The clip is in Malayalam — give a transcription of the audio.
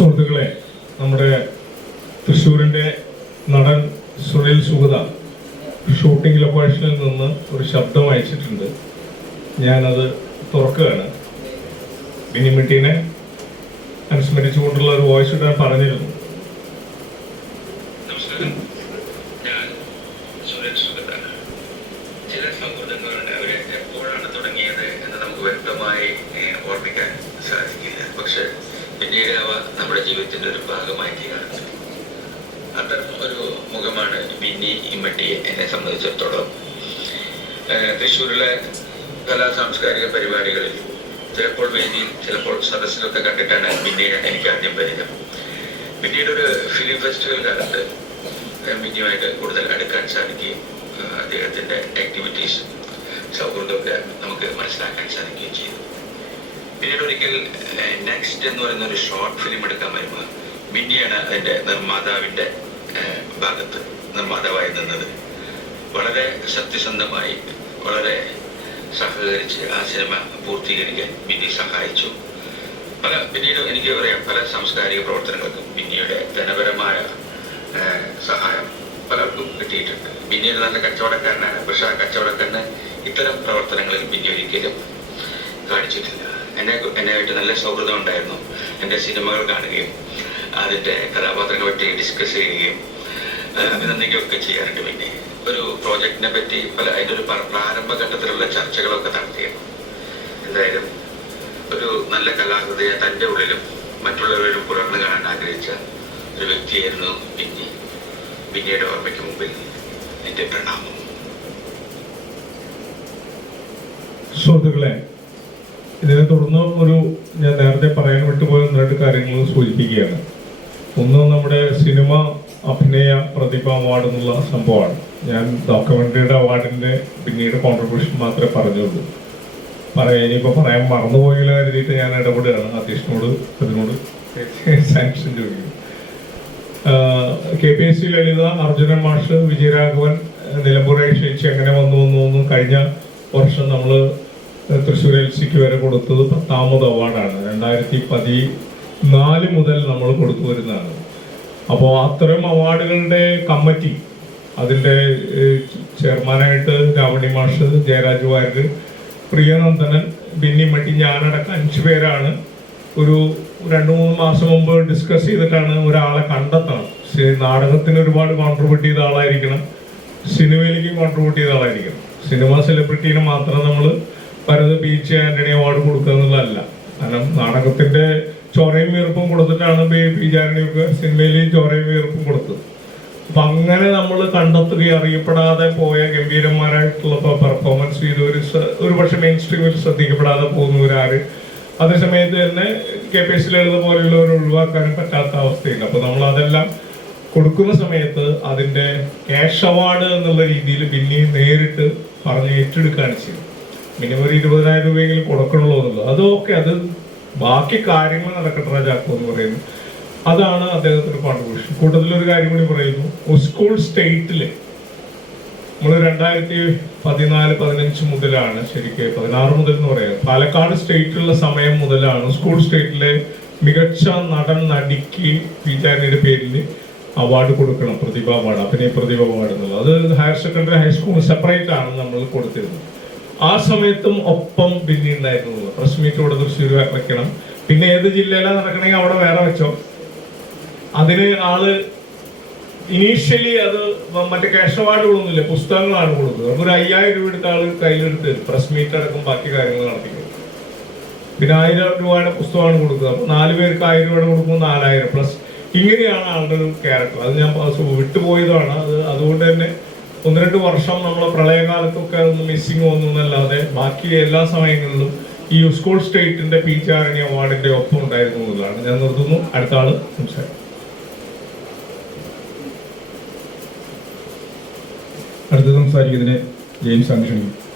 സുഹൃത്തുക്കളെ നമ്മുടെ തൃശ്ശൂരിന്റെ നടൻ സുനിൽ സുഗത ഷൂട്ടിംഗ് ലൊക്കേഷനിൽ നിന്ന് ഒരു ശബ്ദം അയച്ചിട്ടുണ്ട്. ഞാനത് തുറക്കുകയാണ്. മിനിമിട്ടീനെ അനുസ്മരിച്ചുകൊണ്ടുള്ള ഒരു വോയിസ് ഇടാൻ പറഞ്ഞിരുന്നു. പിന്നീട് അവ ഒരു തീരുന്നു അത്തരം ഒരു മുഖമാണ് ബിന്നി ഇമ്മട്ടി എന്നെ സംബന്ധിച്ചിടത്തോളം. തൃശ്ശൂരിലെ കലാ സാംസ്കാരിക പരിപാടികളിൽ ചിലപ്പോൾ വേദിയിൽ ചിലപ്പോൾ സദസ്സിലൊക്കെ കണ്ടിട്ടാണ് ബിന്നിയെ എനിക്ക് ആദ്യം പരിചയം. പിന്നീട് ഒരു ഫിലിം ഫെസ്റ്റിവൽ കാലത്ത് ബിന്നിയുമായിട്ട് കൂടുതൽ അടുക്കാൻ സാധിക്കുകയും അദ്ദേഹത്തിന്റെ ആക്ടിവിറ്റീസ് സൗഹൃദമൊക്കെ നമുക്ക് മനസ്സിലാക്കാൻ സാധിക്കുകയും ചെയ്തു. പിന്നീട് ഒരിക്കൽ നെക്സ്റ്റ് എന്ന് പറയുന്ന ഒരു ഷോർട്ട് ഫിലിം എടുക്കാൻ വരുമ്പോൾ മിന്നിയാണ് അതിന്റെ നിർമ്മാതാവിന്റെ ഭാഗത്ത് നിർമ്മാതാവായി നിന്നത്. വളരെ സത്യസന്ധമായി വളരെ സഹകരിച്ച് ആ സിനിമ പൂർത്തീകരിക്കാൻ മിന്നി സഹായിച്ചു. പല പിന്നീട് എനിക്ക് പറയാം പല സാംസ്കാരിക പ്രവർത്തനങ്ങൾക്കും മിന്നിയുടെ ധനപരമായ സഹായം പലർക്കും കിട്ടിയിട്ടുണ്ട്. മിന്നി നല്ല കച്ചവടക്കാരനാണ്. പക്ഷെ ആ കച്ചവടക്കാരന് ഇത്തരം പ്രവർത്തനങ്ങളിൽ മിന്നി ഒരിക്കലും കാണിച്ചിട്ടില്ല. എന്നെ എന്നെയായിട്ട് നല്ല സൗഹൃദം ഉണ്ടായിരുന്നു. എന്റെ സിനിമകൾ കാണുകയും അതിന്റെ കഥാപാത്രങ്ങളെ പറ്റി ഡിസ്കസ് ചെയ്യുകയും അഭിനന്ദിക്കുകയൊക്കെ ചെയ്യാറുണ്ട് പിന്നെ. ഒരു പ്രോജക്റ്റിനെ പറ്റി പല അതിന്റെ ഒരു പ്രാരംഭഘട്ടത്തിലുള്ള ചർച്ചകളൊക്കെ നടത്തിയിരുന്നു. എന്തായാലും ഒരു നല്ല കലാകൃതിയെ തന്റെ ഉള്ളിലും മറ്റുള്ളവരിലും പുറമെ കാണാൻ ആഗ്രഹിച്ച ഒരു വ്യക്തിയായിരുന്നു പിന്നെ ബിന്നിയുടെ ഓർമ്മയ്ക്ക് മുമ്പിൽ എന്റെ പ്രണാമം. സുഹൃത്തുക്കളെ ഇതിനെ തുടർന്ന് ഒരു ഞാൻ നേരത്തെ പറയാൻ വിട്ടുപോയ രണ്ട് കാര്യങ്ങൾ സൂചിപ്പിക്കുകയാണ്. ഒന്ന് നമ്മുടെ സിനിമ അഭിനയ പ്രതിഭ അവാർഡ് എന്നുള്ള സംഭവമാണ്. ഞാൻ ഡോക്യുമെന്ററിയുടെ അവാർഡിന്റെ പിന്നീട് കോൺട്രിബ്യൂഷൻ മാത്രമേ പറഞ്ഞുള്ളൂ. പറയാൻ ഇനിയിപ്പോൾ പറയാൻ മറന്നുപോയില്ല കരുതിയിട്ട് ഞാൻ ഇടപെടുകയാണ്. അധ്യക്ഷനോട് അതിനോട് സാങ്ഷൻ ചോദിക്കും K P S C Lalitha Arjunan മാഷ് വിജയരാഘവൻ നിലമ്പൂർ ക്ഷയിച്ച് എങ്ങനെ വന്നു വന്നു വന്നു കഴിഞ്ഞ വർഷം നമ്മൾ തൃശ്ശൂർ വരെ കൊടുത്തത് പത്താമത് അവാർഡാണ്. രണ്ടായിരത്തി പതിനാല് മുതൽ നമ്മൾ കൊടുത്തു വരുന്നതാണ്. അപ്പോൾ അത്തരം അവാർഡുകളുടെ കമ്മിറ്റി അതിന്റെ ചെയർമാനായിട്ട് രാവണി മാഷ് ജയരാജ് വാര്യർ പ്രിയനന്ദനൻ ബിന്നിമട്ടി ഞാനടക്കം അഞ്ച് പേരാണ് ഒരു രണ്ട് മൂന്ന് മാസം മുമ്പ് ഡിസ്കസ് ചെയ്തിട്ടാണ് ഒരാളെ കണ്ടെത്തണം. നാടകത്തിന് ഒരുപാട് കോൺട്രിബ്യൂട്ട് ചെയ്ത ആളായിരിക്കണം. സിനിമയിലേക്ക് കോൺട്രിബ്യൂട്ട് ചെയ്ത ആളായിരിക്കണം. സിനിമ സെലിബ്രിറ്റീനെ മാത്രം നമ്മൾ Bharath P J Antony award കൊടുക്കുക എന്നുള്ളതല്ല കാരണം നാടകത്തിന്റെ ചോരയും വീർപ്പും കൊടുത്തിട്ടാണ് പി ജെ ആന്റണിയൊക്കെ സിനിമയിൽ ചോരയും വീർപ്പും കൊടുത്തത്. അപ്പൊ അങ്ങനെ നമ്മൾ കണ്ടെത്തുകയും അറിയപ്പെടാതെ പോയ ഗംഭീരന്മാരായിട്ടുള്ള പെർഫോമൻസ് ചെയ്ത ഒരു സ- ഒരു പക്ഷെ മെയിൻ സ്ട്രീമിൽ ശ്രദ്ധിക്കപ്പെടാതെ പോകുന്നവരാര് അതേസമയത്ത് തന്നെ കെ പി എസ് ലളിത പോലെയുള്ളവർ ഒഴിവാക്കാനും പറ്റാത്ത അവസ്ഥയില്ല അപ്പൊ നമ്മൾ അതെല്ലാം കൊടുക്കുന്ന സമയത്ത് അതിന്റെ ക്യാഷ് അവാർഡ് എന്നുള്ള രീതിയിൽ പിന്നെയും നേരിട്ട് പറഞ്ഞ് ഏറ്റെടുക്കുകയാണ് ചെയ്തത് മിനിമം ഒരു ഇരുപതിനായിരം രൂപയെങ്കിലും കൊടുക്കണല്ലോ എന്നുള്ളത്. അതൊക്കെ അത് ബാക്കി കാര്യങ്ങൾ നടക്കട്ടെ രാജാക്കോ എന്ന് പറയുന്നു. അതാണ് അദ്ദേഹത്തിന്റെ കോൺട്രിബ്യൂഷൻ കൂട്ടത്തിലൊരു കാര്യം കൂടി പറയുന്നു. സ്കൂൾ സ്റ്റേറ്റിൽ നമ്മൾ രണ്ടായിരത്തി പതിനാല് പതിനഞ്ച് മുതലാണ് ശരിക്കും പതിനാറ് മുതൽ എന്ന് പറയാം. പാലക്കാട് സ്റ്റേറ്റിലുള്ള സമയം മുതലാണ് സ്കൂൾ സ്റ്റേറ്റിലെ മികച്ച നടൻ നടിക്ക് വിചാരണയുടെ പേരിൽ അവാർഡ് കൊടുക്കണം. പ്രതിഭ അവാർഡ് അഭിനയ പ്രതിഭ അവാർഡ് എന്നുള്ളത്. അത് ഹയർ സെക്കൻഡറി ഹൈസ്കൂൾ സെപ്പറേറ്റ് ആണ് നമ്മൾ കൊടുത്തിരുന്നത്. ആ സമയത്തും ഒപ്പം പിന്നെ ഉണ്ടായിരുന്നു പ്രസ് മീറ്റ് ഇവിടെ തൃശ്ശൂർ വെക്കണം. പിന്നെ ഏത് ജില്ലയിലാണ് നടക്കണമെങ്കിൽ അവിടെ വേറെ വെച്ചോ. അതിന് ആൾ ഇനീഷ്യലി അത് മറ്റേ ക്യാഷ് അവാർഡുകളൊന്നുമില്ല പുസ്തകങ്ങളാണ് കൊടുത്തത്. അപ്പൊ ഒരു അയ്യായിരം രൂപ എടുത്ത ആൾ കയ്യിലെടുത്ത് പ്രസ് മീറ്റ് അടക്കം ബാക്കി കാര്യങ്ങൾ നടത്തിക്കുന്നത് പിന്നെ ആയിരം രൂപയുടെ പുസ്തകമാണ് കൊടുക്കുന്നത് അപ്പൊ നാല് പേർക്ക് ആയിരം രൂപയുടെ കൊടുക്കുമ്പോൾ നാലായിരം. പ്ലസ് ഇങ്ങനെയാണ് ആളുടെ ഒരു ക്യാരക്ടർ അത് ഞാൻ വിട്ടുപോയതാണ്. അത് അതുകൊണ്ട് തന്നെ ഒന്ന് രണ്ട് വർഷം നമ്മൾ പ്രളയകാലത്തൊക്കെ ഒന്ന് മിസ്സിങ് വന്നല്ലാതെ ബാക്കി എല്ലാ സമയങ്ങളിലും ഈ സ്കൂൾ സ്റ്റേറ്റിന്റെ പി ചാരണി അവാർഡിന്റെ ഒപ്പം ഉണ്ടായിരുന്നു എന്നുള്ളതാണ്. ഞാൻ നിർത്തുന്നു. അടുത്ത ആൾ സംസാരിക്കും. അടുത്ത സംസാരിക്കുന്നതിന് ജെയിംസ് ആണ് ക്ഷണിക്കും